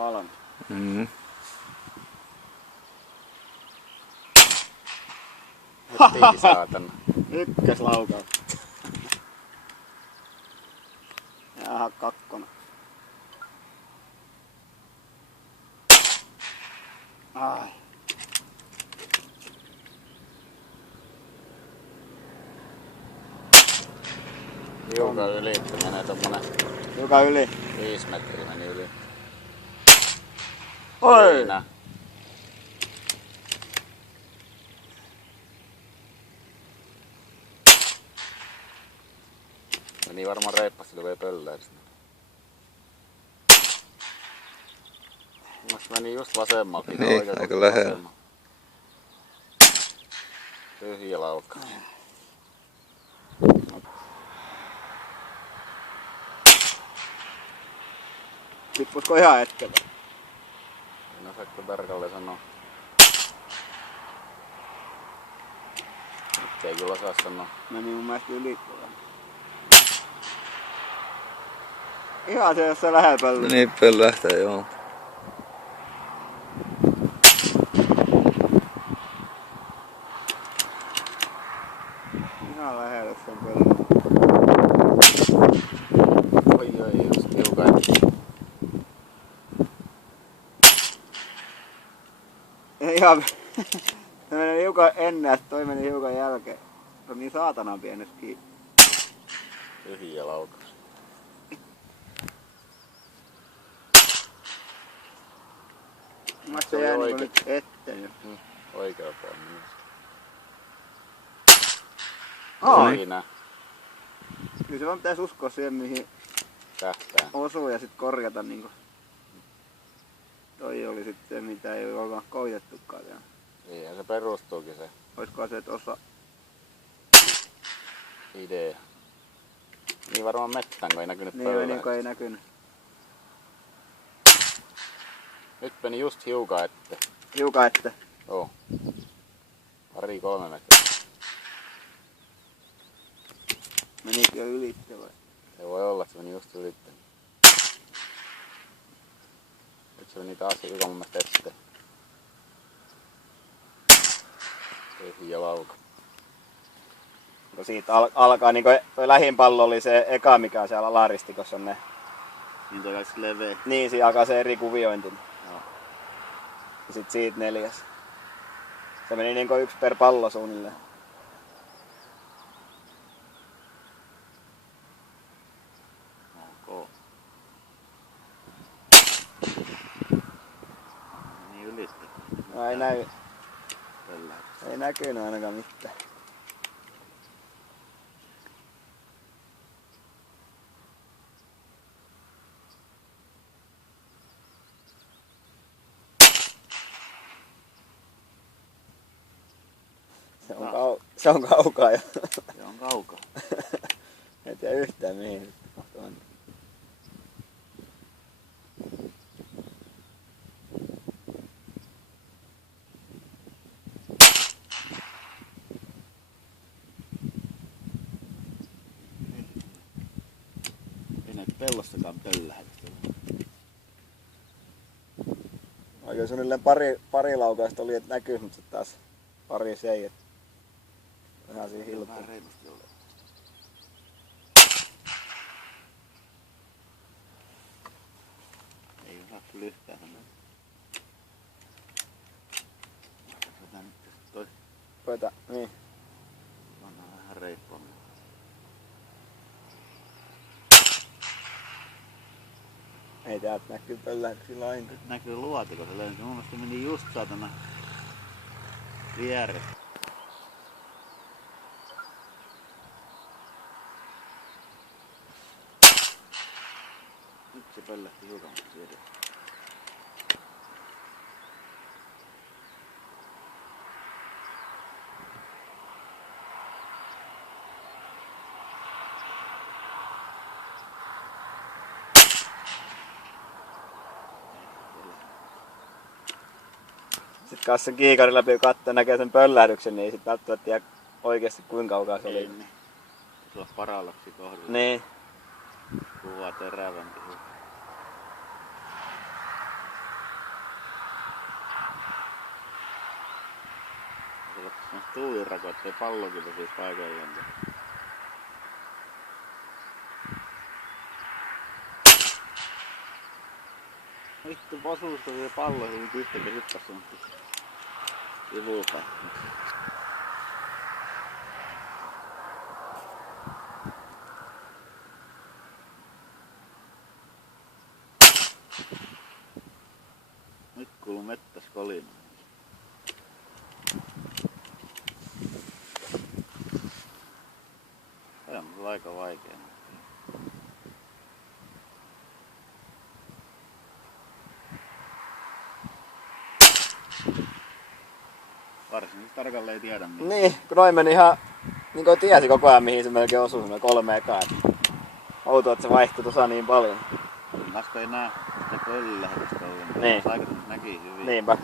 valmis. Heti saatana. Ykköslaukaus. Jaha, kakkonen. Ai. Hiukan yli, menee tommonen Hiukan yli. 5 metriä meni yli. Oi! Siinä. Meni varmaan reippaasti tulee pölläristä. Musta meni just vasemmalta. Niin, aika lähellä. Tyhjä laukaus. Tippusko ihan hetkellä? En osaako tarkalleen sanoa. Nyt ei kyllä osaa sanoa. Meni mun mielestä yli. Ihan se jossain lähellä pöllö. Niin pöllähtää joo. Ihan lähellä sen pöllö. Oi just hiukan. Ihan. Se meni hiukan ennen, toi meni hiukan jälkeen. Se on niin saatanan pienessä kiinni. Tyhjä laukaus. Mä se jää niinku nyt eteen. Oikea päin meni. Ai! Siinä. Kyllä se vaan pitäis uskoa siihen mihin Tähtää. osuu ja sit korjata niinku. Toi oli sitten mitä ei ollaan koitettukaan vielä. Siihen se perustuukin se Oiskohan se, että osa... idea. Niin varmaan mettään, kun ei näkynyt Niin, pöllää. niin kun ei näkynyt. Nyt meni just hiukan ette. Hiukan ette. Joo. 2-3 metriä. Menikö jo ylitte vai? Se voi olla, että se meni just ylitteen. Nyt se meni taas hiukan mun mielestä ette. Tyhjä lauka. No siitä alkaa niinku toi lähin pallo oli se eka mikä on siellä alaristikossa on ne. Niin toi kaikki leveä. Niin siinä alkaa se eri kuviointi. Joo. Ja sit siitä 4. Se meni niinku 1 per pallo suunnilleen. Ok. Niin ylitte. No ei näy. Pöllää. Ei näkynyt ainakaan mitään. Se on kaukaa jo. Se on kaukaa. Ei tiedä yhtään mihin. Ei näitä pellostakaan pöllähä. Oikein suunnilleen pari laukausta oli, että näkyy, mutta sit taas pari se ei. Ihan siinä hilppu. Vähän reilusti ole. Ei osaa kyllä yhtään sanoa. Otetaan nyt tästä toi. Koita, niin. Pannaan vähän reippaammin. Ei täältä näkyy pöllähdyksiä lainkaan. Nyt näkyy luotiko se lensi. Mun mielestä meni just saatana vieressä. Nyt se pöllähti hiukan sieltä. Sitten kanssa sen kiikarin läpi katsoo näkee sen pöllähdyksen, niin ei sit välttämättä tiedä oikeesti kuinka kaukaa se oli. Ei niin. Se on parallaksi kohdalla. Niin. Kuvaa terävämpi. olla tuulirako, ettei pallokin pysyisi paikalleen. Vittu posuusta se pallo, se nyt yhtäkkiä hyppäsi semmoista sivuupäin. Nyt kuuluu mettäs kolina. Tämä on kyllä aika vaikea. Varsinkin tarkalleen ei tiedä mihin. Niin, kun noin meni ihan... Niin kuin tiesi koko ajan mihin se melkein osui, semmoinen 3 ekaa. Outoa, että se vaihtui tuossa niin paljon. Vasta ei näe, että pöllin lähetystä ollut. Niin. Aikaisemmin näki hyvin. Niinpä.